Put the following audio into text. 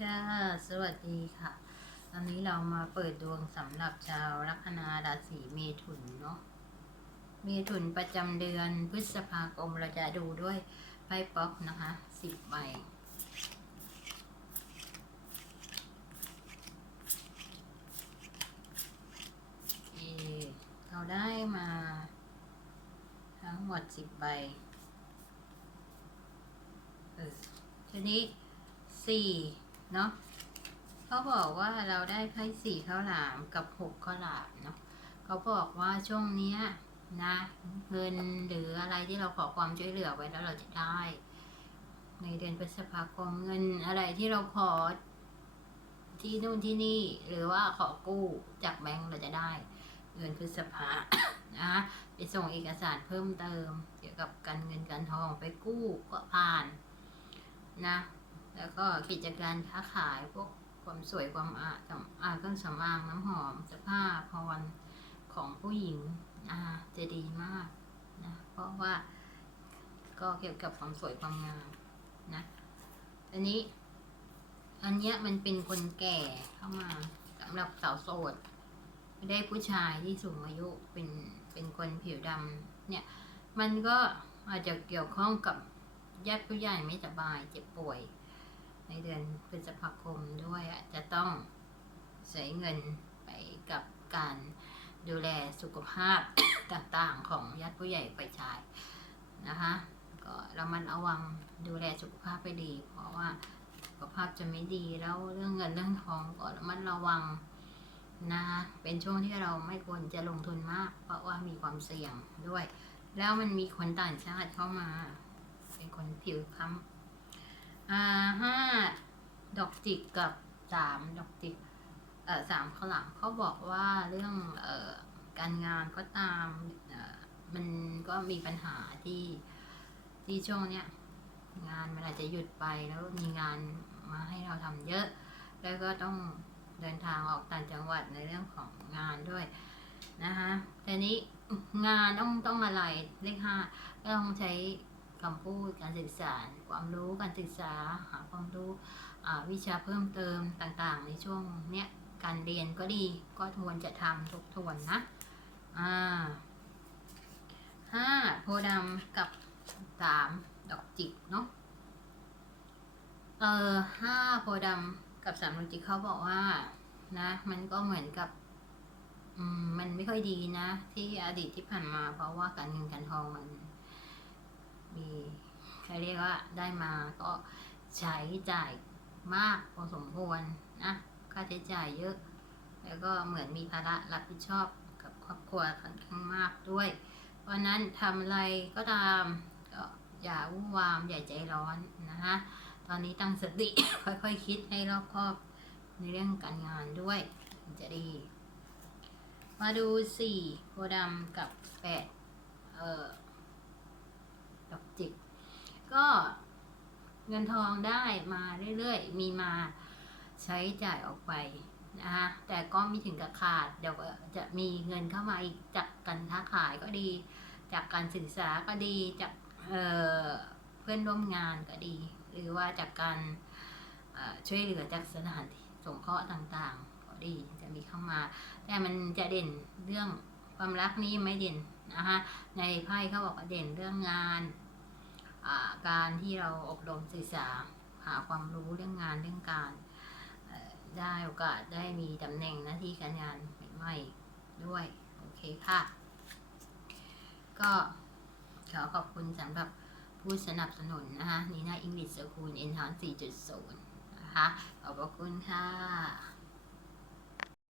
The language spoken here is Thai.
ค่ะสวัสดีค่ะ ตอนนี้เรามาเปิดดวงสำหรับชาวลัคนาราศีเมถุนเนาะเมถุนประจำเดือนพฤษภาคมเราจะดูด้วยไพ่ป๊อกนะคะสิบใบเอเราได้มาทั้งหมดสิบใบเออทีนี้สี่ เนาะเขาบอกว่าเราได้ไพ่สี่ข้าวหลามกับหกข้าวหลามเนาะเขาบอกว่าช่วงเนี้ยนะเงินหรืออะไรที่เราขอความช่วยเหลือไว้แล้วเราจะได้ ในเดือนพฤษภาคมเงินอะไรที่เราขอที่นู่นที่นี่หรือว่าขอกู้จากแบงก์เราจะได้เงินพฤษภานะไปส่งเอกสารเพิ่มเติม เกี่ยวกับการเงินการทองไปกู้ก็ผ่านนะ แล้วก็กิจการค้าขายพวกความสวยความอาสำอาเครื่องสำอางน้ำหอมเสื้อผ้าพรของผู้หญิงอาจะดีมากนะเพราะว่าก็เกี่ยวกับความสวยความงามนะอันนี้ อันเนี้ยมันเป็นคนแก่เข้ามาสำหรับสาวโสดไม่ได้ผู้ชายที่สูงอายุเป็นเป็นคนผิวดำเนี่ย มันก็อาจจะเกี่ยวข้องกับญาติผู้ใหญ่ไม่สบายเจ็บป่วย ในเดือนพฤษภาคมด้วยจะต้องใช้เงินไปกับการดูแลสุขภาพต่างๆของญาติผู้ใหญ่ไปชายนะคะก็เรามันระวังดูแลสุขภาพไปดี เพราะว่าสุขภาพจะไม่ดีแล้วเรื่องเงินเรื่องทองก็ระมันระวังนะคะเป็นช่วงที่เราไม่ควรจะลงทุนมาก เพราะว่ามีความเสี่ยงด้วย แล้วมันมีคนต่างชาติเข้ามา เป็นคนผิวคล้ำ อ่าห้าดอกจิกกับสามดอกจิกเอ่อสามข้าวหลามเขาบอกว่าเรื่องเอ่อการงานก็ตามเอ่อมันก็มีปัญหาที่ที่ช่วงเนี้ยงานมันอาจจะหยุดไปแล้วมีงานมาให้เราทำเยอะ แล้วก็ต้องเดินทางออกต่างจังหวัดในเรื่องของงานด้วยนะคะแต่นี้งานต้องต้องอะไรเลขห้าก็ต้องใช้ คำพูดการสื่อสาร ความรู้การศึกษา หาความรู้วิชาเพิ่มเติมต่างๆ ในช่วงเนี้ยการเรียนก็ดีก็ทวนจะทำทบทวนนะอ่าห้าโพดำกับสามดอกจิกเนาะเออห้าโพดำกับสามดวงจิตเขาบอกว่านะมันก็เหมือนกับมมันไม่ค่อยดีนะ ที่อดีตที่ผ่านมาเพราะว่าการเงินการทองมัน มีใครเรียกว่าได้มาก็ใช้จ่ายมากพอสมควรนะค่าใช้จ่ายเยอะ แล้วก็เหมือนมีภาระรับผิดชอบกับครอบครัวค่อนข้างมากด้วย เพราะนั้นทำอะไรก็ตามก็อย่าวุ่นวามอย่าใจร้อนนะคะตอนนี้ตั้งสติ ค่อยๆคคิดให้รอบคอบในเรื่องการงานด้วยจะดี มาดูสี่โพดำกับแปดเอ่อ ก็เงินทองได้มาเรื่อยๆ มีมาใช้จ่ายออกไปนะคะแต่ก็ไม่ถึงกับขาด เดี๋ยวจะมีเงินเข้ามาอีกจากการค้าขายก็ดี จากการศึกษาก็ดีจากเเพื่อนร่วมงานก็ดี หรือว่าจากการช่วยเหลือจากสถานสงเคราะห์ต่างๆ ก็ดีจะมีเข้ามา แต่มันจะเด่นเรื่องความรักนี้ไม่เด่นนะคะในไพ่เขาบอกว่าเด่นเรื่องงาน การที่เราอบรมศึกษาหาความรู้เรื่องงานเรื่องการได้โอกาสได้มีตำแหน่งหน้าที่การงานใหม่ๆด้วย โอเคค่ะ ก็ขอขอบคุณสำหรับผู้สนับสนุนนะคะนีน่าอังกฤษสกูลเอ็นทาน4.0 นะคะ ขอบพระคุณค่ะ